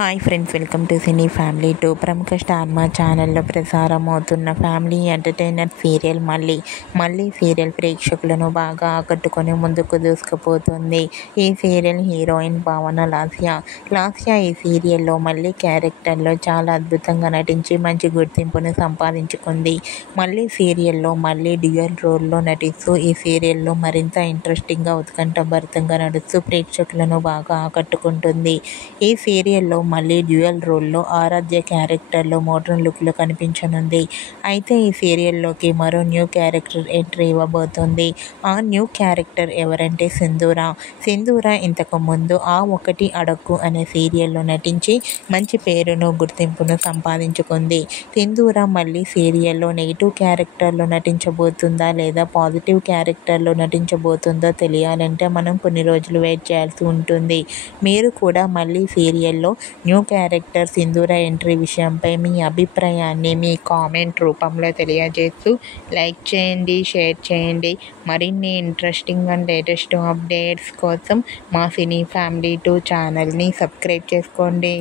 Hi friends, welcome to cine family 2. ప్రముఖ star మా ఛానల్లో ప్రసారం అవుతున్న ఫ్యామిలీ ఎంటర్టైనర్ సీరియల్ మళ్ళీ సీరియల్ ప్రేక్షకులను బాగా ఆకట్టుకొని ముందుకు దూసుకుపోతుంది. ఈ సీరియల్ హీరోయిన్ భావన లాస్య ఈ సీరియల్లో మళ్ళీ క్యారెక్టర్లో చాలా అద్భుతంగా నటించి మంచి గుర్తింపును సంపాదించుకుంది. మళ్ళీ సీరియల్లో డ్యూయల్ రోల్లో నటిస్తూ ఈ సీరియల్లో మరింత ఇంట్రెస్టింగ్గా ఉత్కంఠభరితంగా నడుస్తూ ప్రేక్షకులను బాగా ఆకట్టుకుంటుంది. ఈ సీరియల్లో డ్యూయల్ రోల్లో ఆరాధ్య క్యారెక్టర్లో మోడ్రన్ లుక్లో కనిపించనుంది. అయితే ఈ సీరియల్లోకి మరో న్యూ క్యారెక్టర్ ఎంట్రీ ఇవ్వబోతోంది. ఆ న్యూ క్యారెక్టర్ ఎవరంటే సింధూర ఇంతకు ముందు ఆ ఒకటి అడక్కు అనే సీరియల్లో నటించి మంచి పేరును గుర్తింపును సంపాదించుకుంది. సింధూర మళ్ళీ సీరియల్లో నెగిటివ్ క్యారెక్టర్లో నటించబోతుందా లేదా పాజిటివ్ క్యారెక్టర్లో నటించబోతుందో తెలియాలంటే మనం కొన్ని రోజులు వెయిట్ చేయాల్సి ఉంటుంది. మీరు కూడా మళ్ళీ సీరియల్లో న్యూ క్యారెక్టర్ సింధూర ఎంట్రీ విషయంపై మీ అభిప్రాయాన్ని మీ కామెంట్ రూపంలో తెలియజేస్తూ లైక్ చేయండి, షేర్ చేయండి. మరిన్ని ఇంట్రెస్టింగ్ అండ్ లేటెస్ట్ అప్డేట్స్ కోసం మా సినీ ఫ్యామిలీ 2 ఛానల్ని సబ్స్క్రైబ్ చేసుకోండి.